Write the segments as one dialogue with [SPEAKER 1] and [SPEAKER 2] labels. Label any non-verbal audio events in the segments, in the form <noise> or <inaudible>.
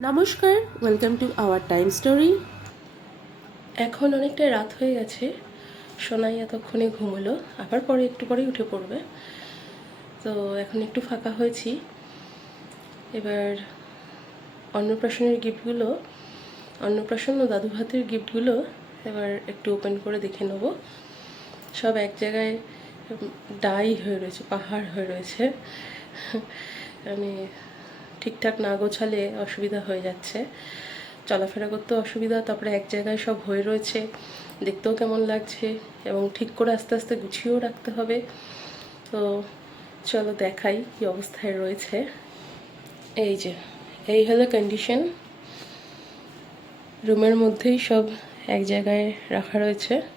[SPEAKER 1] নমস্কার welcome to our time story এখন অনেকটা রাত হয়ে গেছে সোনাই এতক্ষণে ঘুমোলো, আবার পরে একটু পরে উঠে পড়বে। তো এখন একটু ফাঁকা হয়েছি। এবার অন্নপ্রাশনের গিফটগুলো, অন্নপ্রাশন ও দাদু ভাতের গিফটগুলো এবার একটু ওপেন করে দেখে নেব। সব এক জায়গায় ডাই হয়ে রয়েছে, পাহাড় হয়ে রয়েছে। মানে ঠিকঠাক না গোছালে অসুবিধা হয়ে যাচ্ছে। চলাফেরা করতে অসুবিধা, তারপরে এক জায়গায় সব হয়ে রয়েছে। দেখতেও কেমন লাগছে এবং ঠিক করে আস্তে আস্তে গুছিয়েও রাখতে হবে। তো চলো দেখাই কি অবস্থায় রয়েছে। এই যে, এই হলো কন্ডিশন রুমের মধ্যেই সব এক জায়গায় রাখা রয়েছে।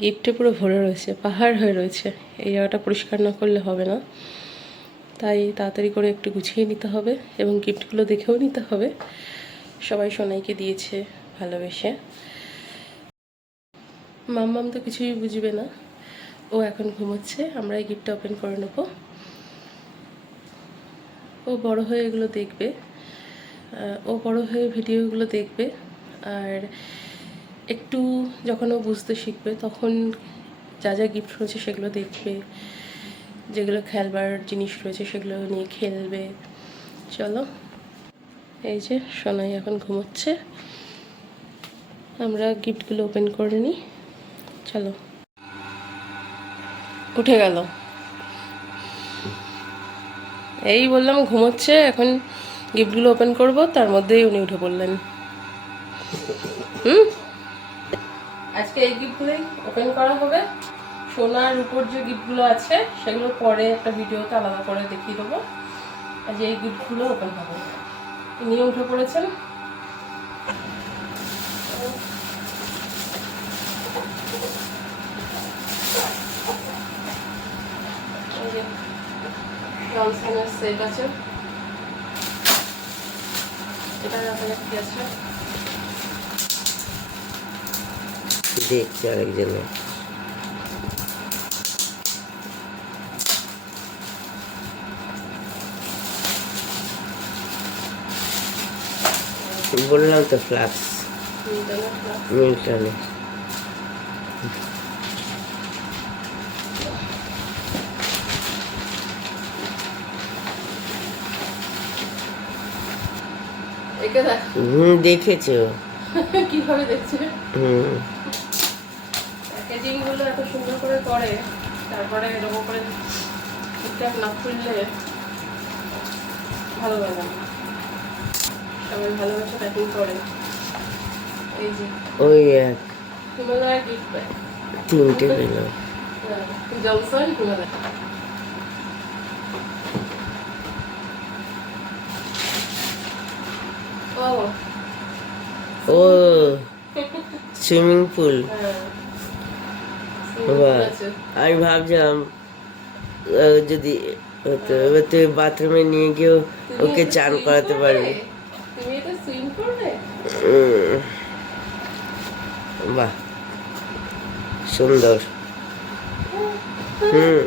[SPEAKER 1] গিফটে পুরো ভরে রয়েছে, পাহাড় হয়ে রয়েছে। এই জায়গাটা পরিষ্কার না করলে হবে না। তাই তাড়াতাড়ি করে একটু গুছিয়ে নিতে হবে এবং গিফটগুলো দেখেও নিতে হবে। সবাই সোনাইকে দিয়েছে ভালোবেসে। মাম্মাম তো কিছুই বুঝবে না। ও এখন ঘুমোচ্ছে, আমরা এই গিফটটা ওপেন করে নেব। ও বড় হয়ে এগুলো দেখবে। ও বড় হয়ে ভিডিওগুলো দেখবে। আর একটু যখন ও বুঝতে শিখবে, তখন যা যা গিফট রয়েছে সেগুলো দেখবে, যেগুলো খেলবার জিনিস রয়েছে সেগুলো নিয়ে খেলবে। চলো, এই যে সোনাই এখন ঘুমোচ্ছে। আমরা গিফটগুলো ওপেন করে নিই। চলো। উঠে গেল। এই বললাম ঘুমোচ্ছে, এখন গিফটগুলো ওপেন করব, তার মধ্যেই উনি উঠে পড়লেন। হুম? আজকে এই গিফটগুলোই ওপেন করা হবে। সোনার উপর যে গিফটগুলো আছে, সেগুলো পরে একটা ভিডিওতে আলাদা করে দেখিয়ে দেবো। আজ এই গিফটগুলো ওপেন হবে। নিয়ে উঠে পড়েছেন। সেট আছে। এটা আপনার কি আছে?
[SPEAKER 2] দেখছি আরেকজনে বললাম তো ফ্লাক্স। মিল্টনে। হুম দেখেছ।
[SPEAKER 1] কীভাবে দেখছে?
[SPEAKER 2] হুম
[SPEAKER 1] প্যাকেজিংগুলো এত সুন্দর করে করে তারপরে এরকম করে ঠিকঠাক না খুললে ভালো লাগে না। সবাই ভালোবাসে প্যাকিং করে। এই যে
[SPEAKER 2] ওই এক
[SPEAKER 1] হিমালয় গিফট ব্যাগ
[SPEAKER 2] তিনটে
[SPEAKER 1] হিমালয় ও।
[SPEAKER 2] ও সুইমিং পুল।
[SPEAKER 1] হ্যাঁ।
[SPEAKER 2] আমি ভাবছিলাম যদি, হতো এবার তুই বাথরুমে নিয়ে গিয়েও ওকে চান করাতে? পারবি। বাহ, সুন্দর। হুম।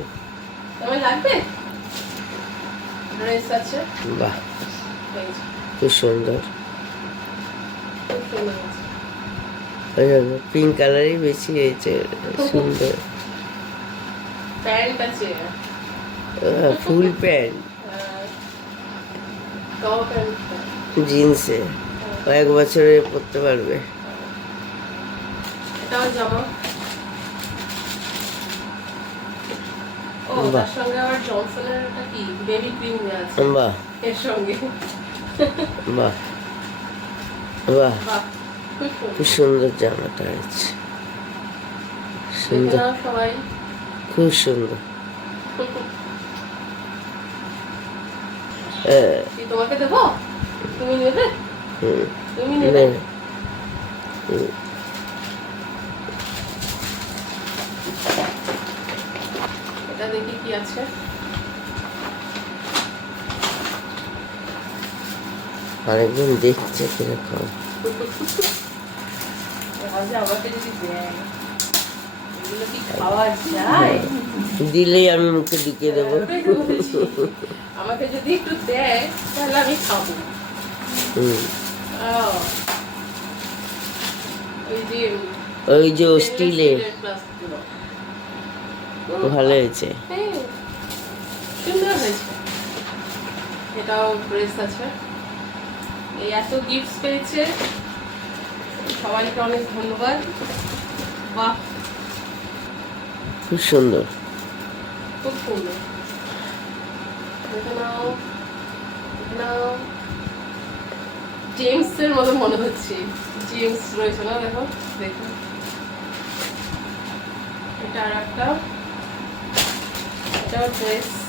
[SPEAKER 2] বাহ, খুব সুন্দর। পিঙ্ক কালারই বেশি হয়েছে সুন্দর।
[SPEAKER 1] প্যান্ট আছে।
[SPEAKER 2] Full pant. জিন্সে। কয়েক বছরে পরতে পারবে। বাহ। বাহ। বাহ।
[SPEAKER 1] খুব সুন্দর
[SPEAKER 2] জামাটা আছে সুন্দর। খুব সুন্দর।
[SPEAKER 1] তোমাকে দেবো? তুমি নেবে? তুমি নেবে? এটা দেখি কি আছে।
[SPEAKER 2] আরেকজন দেখছে কীরকম। দিলেই আমি মুখে ঢুকিয়ে দেবো।
[SPEAKER 1] আমাকে যদি একটু দেয় তাহলে আমি খাব। ওই যে
[SPEAKER 2] স্টিলের। ভালো হয়েছে।
[SPEAKER 1] হ্যাঁ, সুন্দর হয়েছে। এটাও আছে। এই এত গিফটস পেয়েছে। সবাইকে অনেক ধন্যবাদ। বাহ।
[SPEAKER 2] খুব সুন্দর।
[SPEAKER 1] খুব সুন্দর। এটা নাও। নাও। জেমসের মতো মনে হচ্ছে। জেমস রয়েছে না দেখো। দেখো। এটা আর একটা এটাও ড্রেস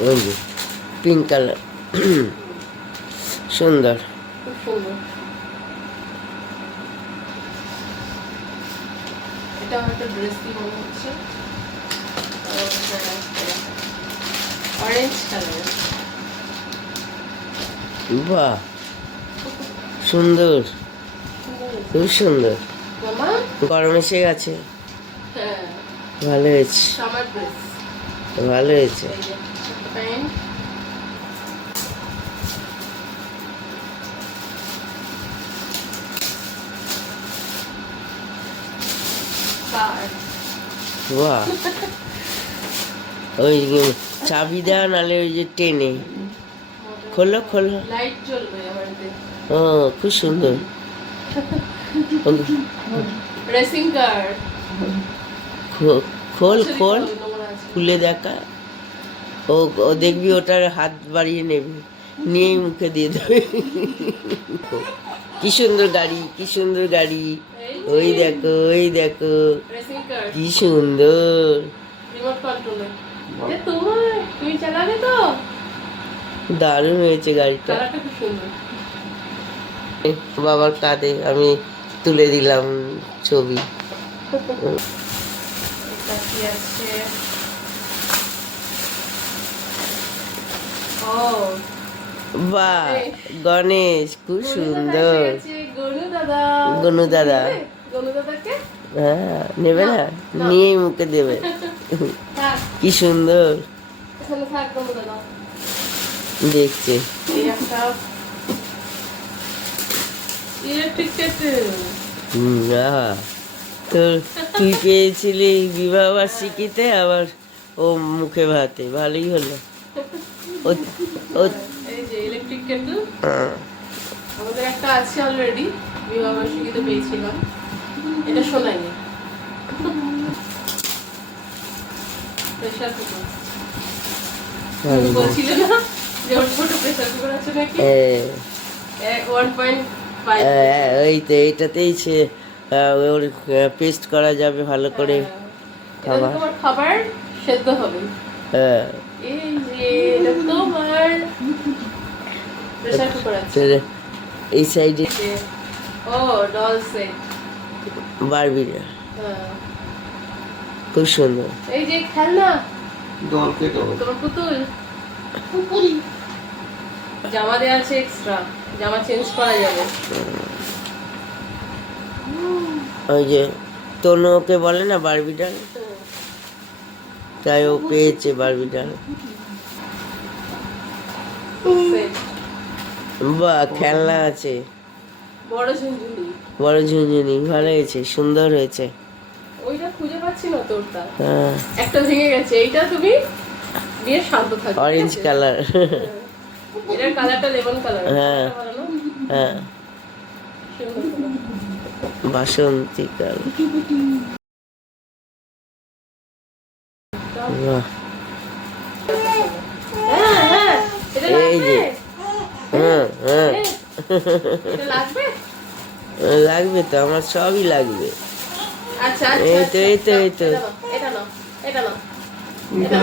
[SPEAKER 2] ওই যে পিঙ্ক কালার সুন্দর। বাহ সুন্দর। খুব সুন্দর। গরম এসে গেছে।
[SPEAKER 1] হ্যাঁ।
[SPEAKER 2] ভালো হয়েছে। ভালো হয়েছে।
[SPEAKER 1] প্যান্ট
[SPEAKER 2] বাহ <laughs> ওই চাবি দেওয়া নালে ওই যে টেনে। খোলো খোলো।
[SPEAKER 1] লাইট জ্বলবে
[SPEAKER 2] ও খুব সুন্দর।
[SPEAKER 1] রেসিং কার <laughs>
[SPEAKER 2] খো- খোল খোল। খুলে দেখা। ও ও দেখবি ওটার হাত বাড়িয়ে নেবে। নিয়েই মুখে দিয়ে দেবে। কি সুন্দর গাড়ি, কি সুন্দর গাড়ি। ওই দেখো ওই দেখো। কি সুন্দর। দারুণ হয়েছে গাড়িটা। বাবার কাঁধে আমি তুলে দিলাম ছবি।
[SPEAKER 1] আছে?
[SPEAKER 2] বাহ গণেশ খুব সুন্দর।
[SPEAKER 1] গনু দাদা?
[SPEAKER 2] হ্যাঁ নেবে না নিয়েই মুখে দেবে। <laughs> কি সুন্দর। দেখছে। তোর তুই পেয়েছিলি বিবাহ বার্ষিকীতে আবার ও মুখে ভাতে ভালোই হলো। <laughs>
[SPEAKER 1] এই যে ইলেকট্রিক কেটেল
[SPEAKER 2] হ্যাঁ,
[SPEAKER 1] আমাদের একটা আছে অলরেডি বিবাহবার্ষিকীতে পেয়েছিলাম। এটা শোনাই প্রেশার কুকার। বলছিলে না যে ওর ছোট প্রেশার কুকার আছে নাকি? ওয়ান পয়েন্ট ফাইভ
[SPEAKER 2] তো এইটাতেই সে ওর পেস্ট করা যাবে ভালো করে খাবার।
[SPEAKER 1] খাবার সেদ্ধ হবে।
[SPEAKER 2] হ্যাঁ।
[SPEAKER 1] এই
[SPEAKER 2] এই সাইডে
[SPEAKER 1] হ্যাঁ
[SPEAKER 2] খুব সুন্দর।
[SPEAKER 1] এই যে জামা দেওয়া আছে এক্সট্রা জামা চেঞ্জ করা যাবে
[SPEAKER 2] ওই যে তনু ওকে বলে না বারবিটাল? তাই ও পেয়েছে বারবিটাল।
[SPEAKER 1] Set।
[SPEAKER 2] বা খেলনা আছে।
[SPEAKER 1] বড় ঝুনঝুনি।
[SPEAKER 2] বড় ঝুনঝুনি ভালো হয়েছে সুন্দর হয়েছে।
[SPEAKER 1] ওইটা খুঁজে পাচ্ছি না তোরটা
[SPEAKER 2] হ্যাঁ।
[SPEAKER 1] একটা ভেঙে গেছে এইটা তুমি দিয়ে শান্ত ঠিক
[SPEAKER 2] অরেঞ্জ? কালার
[SPEAKER 1] এটার কালারটা লেমন কালার
[SPEAKER 2] হ্যাঁ। হ্যাঁ। বাসন্তী কালার বাহ
[SPEAKER 1] হ্যাঁ হ্যাঁ এটা
[SPEAKER 2] এই যে।
[SPEAKER 1] লাগবে
[SPEAKER 2] হ্যাঁ হ্যাঁ
[SPEAKER 1] এটা লাগবে?
[SPEAKER 2] লাগবে তো আমার সবই লাগবে।
[SPEAKER 1] আচ্ছা
[SPEAKER 2] এই
[SPEAKER 1] আচ্ছা।
[SPEAKER 2] তো, এই তো, এই তো।
[SPEAKER 1] এটা নাও এটা নাও
[SPEAKER 3] নিতে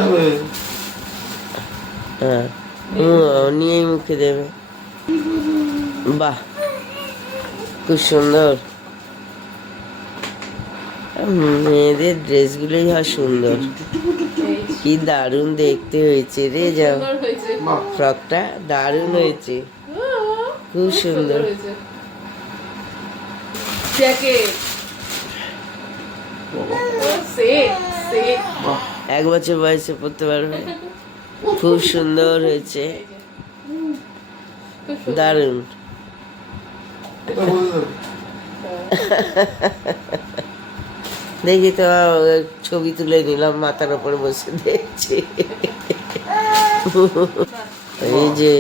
[SPEAKER 2] হ্যাঁ নিয়েই মুখে দেবে। বাহ খুব সুন্দর। মেয়েদের ড্রেসগুলোই হয় সুন্দর।
[SPEAKER 1] এই।
[SPEAKER 2] কি দারুণ দেখতে হয়েছে রে যাও।
[SPEAKER 1] সুন্দর হয়েছে।
[SPEAKER 3] বাহ।
[SPEAKER 2] ফ্রকটা দারুণ হয়েছে। খুব সুন্দর এক বছর বয়সে পড়তে পারবে। খুব সুন্দর হয়েছে। দারুণ।
[SPEAKER 3] দেবে
[SPEAKER 2] দেখি তো ছবি তুলে নিলাম মাথার উপরে বসে দেখছি। এই যে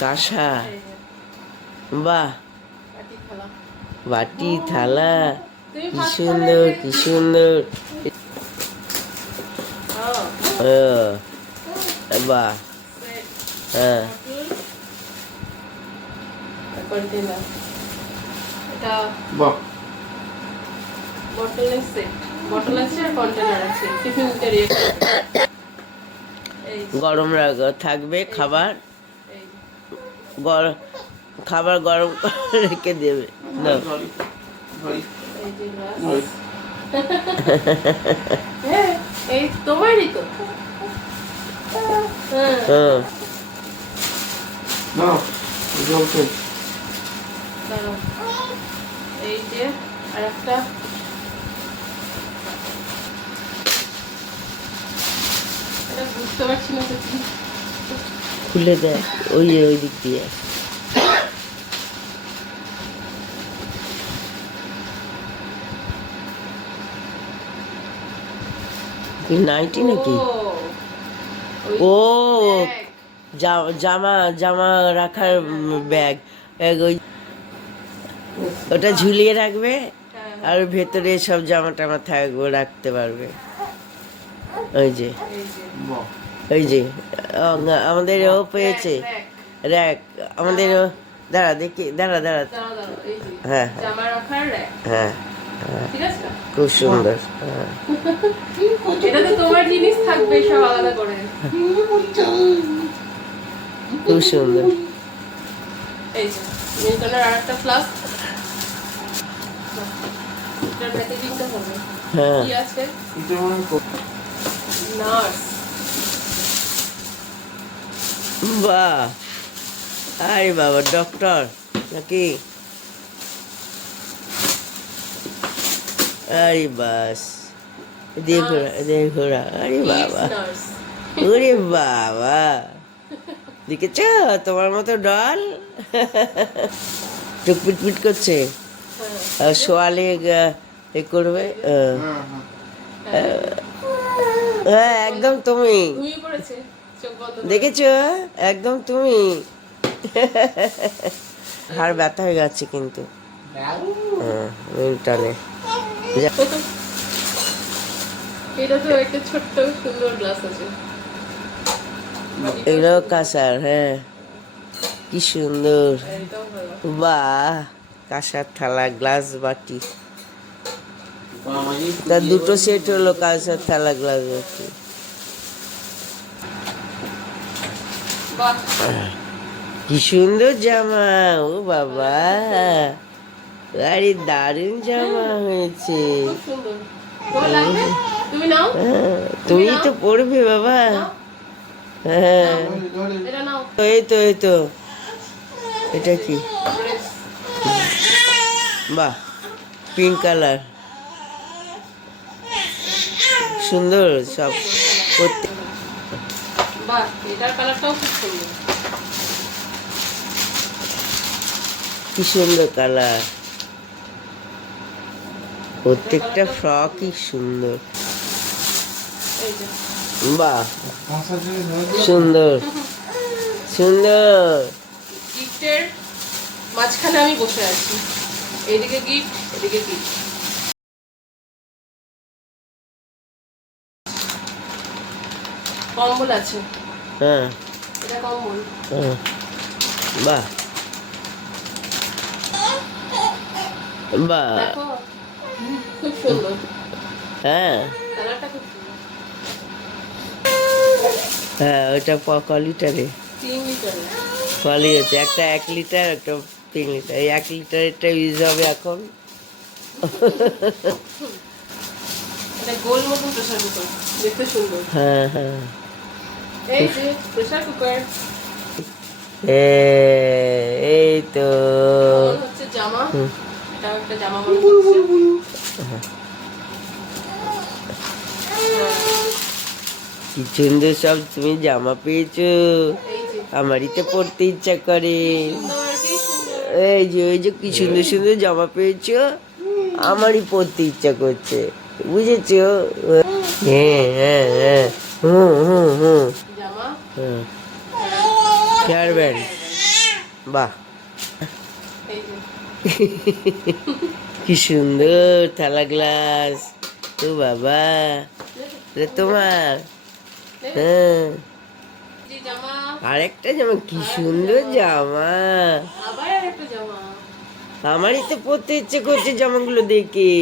[SPEAKER 2] কাঁসা বাহ।
[SPEAKER 1] বাটি থালা।
[SPEAKER 2] বাটি থালা
[SPEAKER 1] তুমি
[SPEAKER 2] কি সুন্দর কি সুন্দর। বাহ। হ্যাঁ।
[SPEAKER 3] বাহ।
[SPEAKER 1] বটলের সেট। বটল আছে আর কন্টেনার আছে। টিফিন ক্যারি এই যে,
[SPEAKER 2] গরম থাকবে খাবার। গরম খাবার গরম করে রেখে দেবে। না।
[SPEAKER 1] এই যে হ্যাঁ এই তোমারই তো।
[SPEAKER 3] নাও জল খেয়ে।
[SPEAKER 1] দাঁড়াও। এই যে আর একটা বুঝতে পারছি না
[SPEAKER 2] খুলে দেয় ওই ওই দিক দিয়ে। নাইটি নাকি?
[SPEAKER 1] ও,
[SPEAKER 2] জামা জামা রাখার ব্যাগ ওই ওটা ঝুলিয়ে রাখবে
[SPEAKER 1] হ্যাঁ,
[SPEAKER 2] আর ভেতরে সব জামা টামা থাকবে রাখতে পারবে। ওই যে। ওই যে ও, আমাদের ও পেয়েছে। র্যাক আমাদের ও দাঁড়া দেখি দাঁড়া দাঁড়া। হ্যাঁ, হ্যাঁ। হ্যাঁ হ্যাঁ। খুব সুন্দর হ্যাঁ। <laughs>
[SPEAKER 1] এটা তো তোমার জিনিস থাকবে সব আলাদা করে।
[SPEAKER 2] খুব সুন্দর।
[SPEAKER 1] এই যে মিল্টনের আর একটা ফ্লাস্ক এটার প্যাকেজিংটা হবে
[SPEAKER 2] হ্যাঁ বাহ। আরে বাবা ডক্টর নাকি? আরে বাস। দিয়ে ঘোরা আরে বাবা। ওরে বাবা। দেখেছ? তোমার মতো ডল টুক পিট করছে।
[SPEAKER 1] হ্যাঁ।
[SPEAKER 2] সোয়ালে এ করবে
[SPEAKER 3] হ্যাঁ হ্যাঁ।
[SPEAKER 2] হ্যাঁ একদম তুমি। দেখেছ? একদম তুমি। হাড় ব্যথা হয়ে যাচ্ছে কিন্তু। হ্যাঁ
[SPEAKER 1] এটা তো একটা ছোট্ট সুন্দর গ্লাস আছে।
[SPEAKER 2] এগুলো কাঁসার হ্যাঁ। কি সুন্দর। বাহ কাঁসার থালা গ্লাস বাটি।
[SPEAKER 3] আমাকে
[SPEAKER 2] তা দুটো সেট হলো কাঁসার থালা গ্লাস বাটি। কি সুন্দর জামা ও বাবা। আরে দারুণ জামা হয়েছে।
[SPEAKER 1] তুমি
[SPEAKER 2] হ্যাঁ, তো পড়বে বাবা। হ্যাঁ। এই তো এই তো এটা কি? বাহ পিঙ্ক কালার সুন্দর সব। প্রত্যেক
[SPEAKER 1] বাহ এটার কালারটাও খুব সুন্দর।
[SPEAKER 2] কি সুন্দর কালার। প্রত্যেকটা ফ্রকই সুন্দর।
[SPEAKER 1] এই যে।
[SPEAKER 2] বাহ। সুন্দর। সুন্দর।
[SPEAKER 1] গিফটের মাঝখানে আমি বসে আছি। এইদিকে গিফট এদিকে গিফট। কম্বল আছে।
[SPEAKER 2] হ্যাঁ।
[SPEAKER 1] এটা কম্বল
[SPEAKER 2] হ্যাঁ। বাহ। বাহ। হ্যাঁ। হ্যাঁ ওটা ক- লিটারে? কলি আছে একটা এক লিটার একটা তিন লিটার। এই এক লিটারেরটা ইউজ হবে এখন?
[SPEAKER 1] গোল মতন দেখতে সুন্দর।
[SPEAKER 2] হ্যাঁ হ্যাঁ।
[SPEAKER 1] এই
[SPEAKER 2] তো। সুন্দর সব তুমি জামা পেয়েছ। আমারই তো পড়তে ইচ্ছা করে। এই যে ওই যে কি সুন্দর সুন্দর জামা পেয়েছ। আমারই পড়তে ইচ্ছা করছে। বুঝেছ? হ্যাঁ হ্যাঁ হ্যাঁ। হুম হুম হুম। হেয়ার ব্যান্ড বাহ। কি সুন্দর থালা গ্লাস। তো বাবা। এটা তোমার? হ্যাঁ। আরেকটা জামা, কি সুন্দর জামা। আমারই তো পরতে ইচ্ছে করছে জামাগুলো দেখে।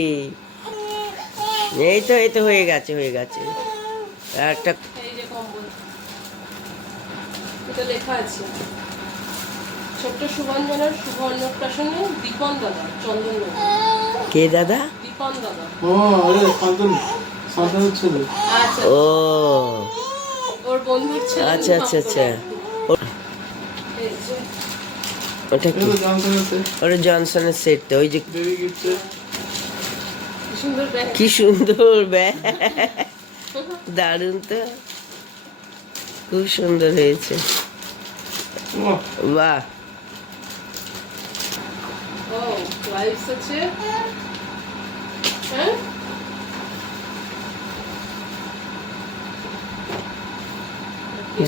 [SPEAKER 2] এই তো এই তো হয়ে গেছে হয়ে গেছে। একটা
[SPEAKER 1] এটা লেখা আছে ছোট্ট সুবঞ্জনার শুভ অন্নপ্রাশনে দীপন দাদা চন্দন
[SPEAKER 2] কে দাদা?
[SPEAKER 1] দীপন দাদা।
[SPEAKER 3] ও আরে ছেলে।
[SPEAKER 1] আচ্ছা।
[SPEAKER 2] ও।
[SPEAKER 1] ওর বন্ধুর ছেলে
[SPEAKER 2] আচ্ছা আচ্ছা আচ্ছা। ও- ওটা কি?
[SPEAKER 3] তো
[SPEAKER 2] ওটা জনসনের সেট তো ওই যে
[SPEAKER 1] কি সুন্দর ব্যাগ।
[SPEAKER 2] কি সুন্দর ব্যাগ। দারুণ তো। খুব সুন্দর হয়েছে। বাহ।
[SPEAKER 1] হ্যাঁ?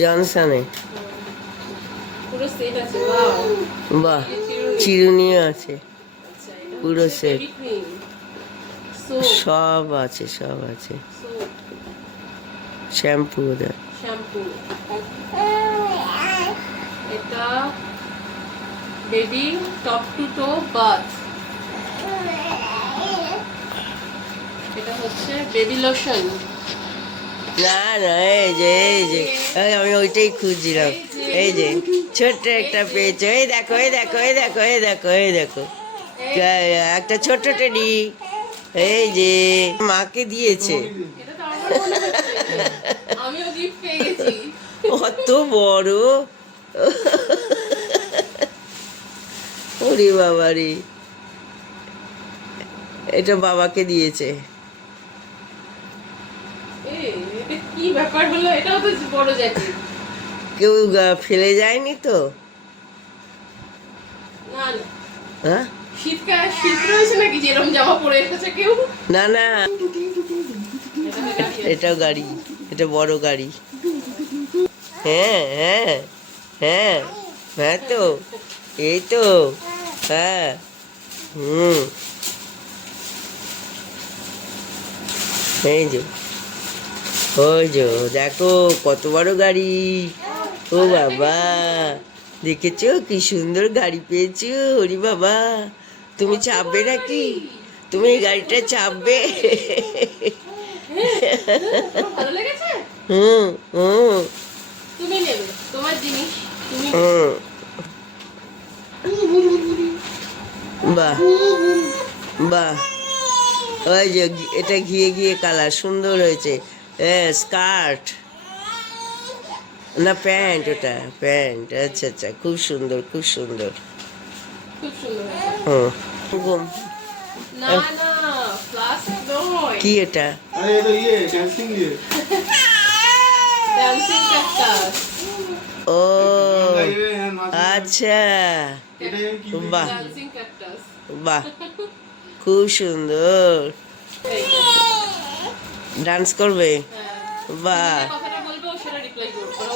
[SPEAKER 2] জনসনে
[SPEAKER 1] পুরো সেট আছে ওয়াও
[SPEAKER 2] বাহ
[SPEAKER 1] চিরুনি।
[SPEAKER 2] আছে।
[SPEAKER 1] আচ্ছা,
[SPEAKER 2] পুরো
[SPEAKER 1] soap,
[SPEAKER 2] সব আছে সব আছে।
[SPEAKER 1] soap,
[SPEAKER 2] শ্যাম্পু
[SPEAKER 1] এটা baby top to toe bath এটা হচ্ছে বেবি লোশন
[SPEAKER 2] না না এই যে এই যে আমি ওইটাই খুঁজছিলাম। এই যে ছোট্ট একটা পেয়েছ। এই দেখো এই দেখো এই দেখো এই দেখো এই দেখো। একটা ছোট্ট টেডি। এই যে মাকে দিয়েছে। অত বড়। <laughs> ওরে বাবা রে। এটা বাবাকে দিয়েছে।
[SPEAKER 1] কি ব্যাপার হলো? এটাও তো বড় জ্যাকেট
[SPEAKER 2] কেউ ফেলে যায়নি তো?
[SPEAKER 1] না না।
[SPEAKER 2] হ্যাঁ?
[SPEAKER 1] এটা।
[SPEAKER 2] এটাও গাড়ি। এটা বড় গাড়ি। হ্যাঁ হ্যাঁ। হ্যাঁ হ্যাঁ তো এই তো হ্যাঁ হুম। এই যে ওই যে দেখো কত বড় গাড়ি। ও বাবা দেখেছ কি সুন্দর গাড়ি পেয়েছ? ওরে বাবা তুমি চাপবে নাকি? তুমি এই গাড়িটা চাপবে? হুম হুম।
[SPEAKER 1] তুমি নেবে তোমার জিনিস।
[SPEAKER 2] বাহ বাহ। ওই যে এটা ঘিয়ে ঘিয়ে কালার সুন্দর হয়েছে। হ্যাঁ স্কার্ট। না প্যান্ট ওটা প্যান্ট। আচ্ছা আচ্ছা খুব সুন্দর খুব সুন্দর।
[SPEAKER 1] খুব সুন্দর হয়েছে।
[SPEAKER 2] হুম কি এটা?
[SPEAKER 3] আরে এটা ইয়ে ড্যান্সিং ইয়ে
[SPEAKER 1] ডান্সিং ক্যাকটাস
[SPEAKER 2] ও আচ্ছা। বাহ। বাহ। খুব সুন্দর। ডান্স করবে? বাহ।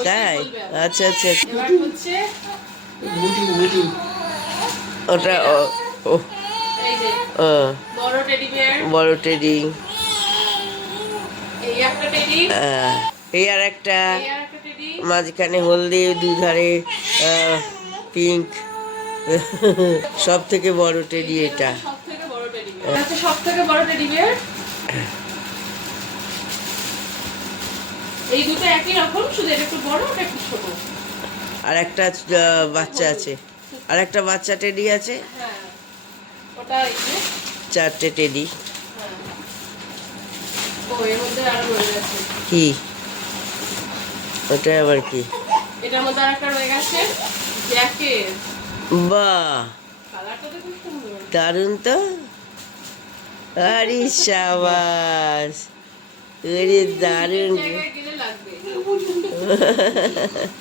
[SPEAKER 2] তাই। আচ্ছা আচ্ছা। ওটা ও-
[SPEAKER 1] বড় টেডি। এই
[SPEAKER 2] আর একটা মাঝখানে হলদে দুধারে পিঙ্ক সব থেকে বড় টেডি এটা।
[SPEAKER 1] সব থেকে বড় টেডি বিয়ার এই দুটো একই রকম শুধু এটা একটু বড় ওটা একটু ছোট।
[SPEAKER 2] আর একটা বাচ্চা আছে। আর একটা বাচ্চা টেডি আছে?
[SPEAKER 1] হ্যাঁ। ওটা
[SPEAKER 2] চারটে টেডি।
[SPEAKER 1] হ্যাঁ।
[SPEAKER 2] কি? ওটা আবার কি?
[SPEAKER 1] এটার মধ্যে আর একটা রয়ে গেছে জ্যাকেট
[SPEAKER 2] বাহ!
[SPEAKER 1] কালারটা তো খুব সুন্দর।
[SPEAKER 2] দারুণ তো? আরে দারুণ।
[SPEAKER 1] লাগবে। <laughs>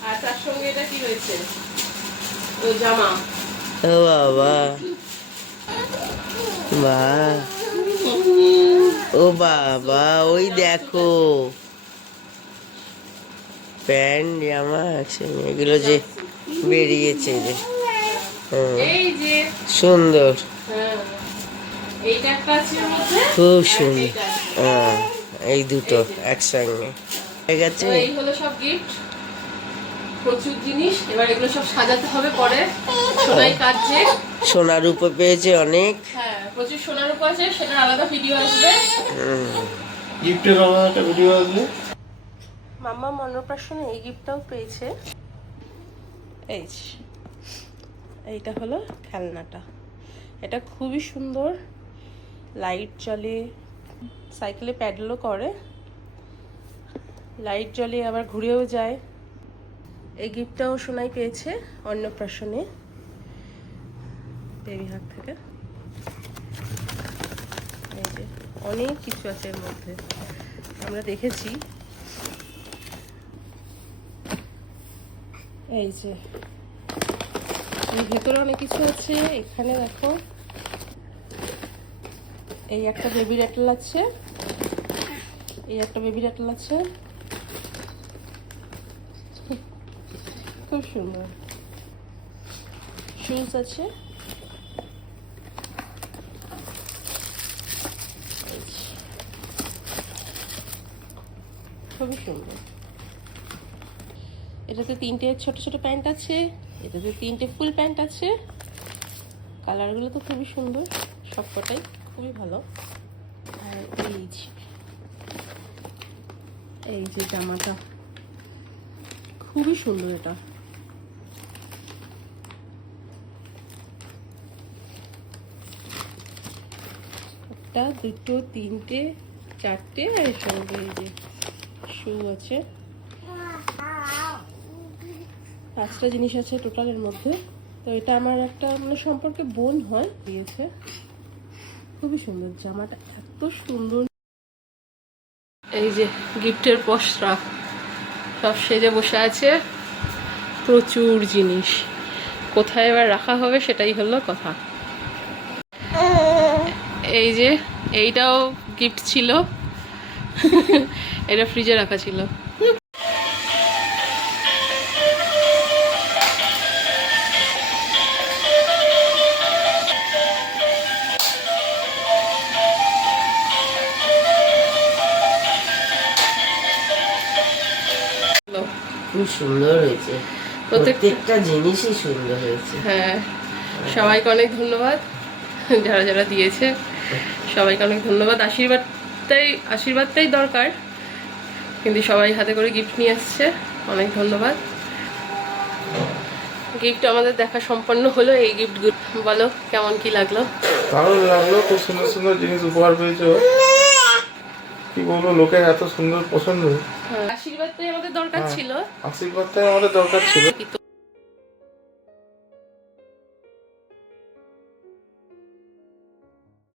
[SPEAKER 1] আর তার সঙ্গে এটা কি রয়েছে? ও জামা।
[SPEAKER 2] ও বাবা। বা ও বাবা ওই দেখো। প্যান্ট জামা একসঙ্গে এগুলো যে বেরিয়েছে যে। হুম, সুন্দর।
[SPEAKER 1] হ্যাঁ আছে
[SPEAKER 2] খুব সুন্দর। হ্যাঁ এই দুটো একসঙ্গে। ঠিক আছে?
[SPEAKER 1] তো এই হলো সব গিফট প্রচুর জিনিস। এবার এগুলো সব সাজাতে হবে পরে। সোনাই কাজে
[SPEAKER 2] সোনার উপর পেয়েছে অনেক।
[SPEAKER 1] হ্যাঁ প্রচুর সোনার উপর আছে। সেটার আলাদা ভিডিও আসবে।
[SPEAKER 3] গিফটের আলাদা একটা ভিডিও আসবে।
[SPEAKER 1] মাম্মা অন্নপ্রাশনে এই গিফটটাও পেয়েছে। এই এইটা হলো খেলনাটা। এটা খুবই সুন্দর, লাইট জ্বলে, সাইকেলে প্যাডেলও করে। লাইট জ্বলে আবার ঘুরেও যায়। এই গিফটটাও সোনাই পেয়েছে অন্নপ্রাশনে। দেবী হাট থেকে। অনেক কিছু আছে এর মধ্যে। আমরা দেখেছি এই যে ভেতরে অনেক কিছু আছে, এখানে দেখো। এই একটা বেবি র্যাটল আছে। এই একটা বেবি র্যাটল আছে। খুব সুন্দর। শুজ আছে। খুবই সুন্দর। এটাতে তিনটে ছোট ছোট প্যান্ট আছে, এটাতে তিনটে ফুল প্যান্ট আছে। কালারগুলো তো খুবই সুন্দর, সবকটাই খুবই ভালো। আর এই যে এই যে জামাটা, খুবই সুন্দর এটা। একটা, দুটো, তিনটে, চারটে, আর সঙ্গে এই যে শু আছে। পাঁচটা জিনিস আছে টোটালের মধ্যে। তো এটা আমার একটা মানে সম্পর্কে বোন হয়, দিয়েছে। খুবই সুন্দর জামাটা, এত সুন্দর। এই যে গিফটের পসরা, সব সেজে বসে আছে। প্রচুর জিনিস। কোথায় এবার রাখা হবে সেটাই হলো কথা। এই যে, এইটাও গিফট ছিল। <laughs> এটা ফ্রিজে রাখা ছিল।
[SPEAKER 2] খুব সুন্দর হয়েছে। প্রত্যেকটা জিনিসই সুন্দর হয়েছে।
[SPEAKER 1] হ্যাঁ সবাইকে অনেক ধন্যবাদ যারা যারা দিয়েছে। সবাইকে অনেক ধন্যবাদ। আশীর্বাদটাই আশীর্বাদটাই দরকার। কিন্তু সবাই হাতে করে গিফট নিয়ে আসছে। অনেক ধন্যবাদ। গিফট আমাদের দেখা সম্পন্ন হলো। এই গিফটগুলো বলো কেমন কি লাগল?
[SPEAKER 3] ভালো লাগল। খুব সুন্দর সুন্দর জিনিস উপহার পেয়েছ। কি বলব লোকের এত সুন্দর পছন্দ।
[SPEAKER 1] আশীর্বাদটাই আমাদের দরকার ছিল।
[SPEAKER 3] আশীর্বাদটাই আমাদের দরকার ছিল।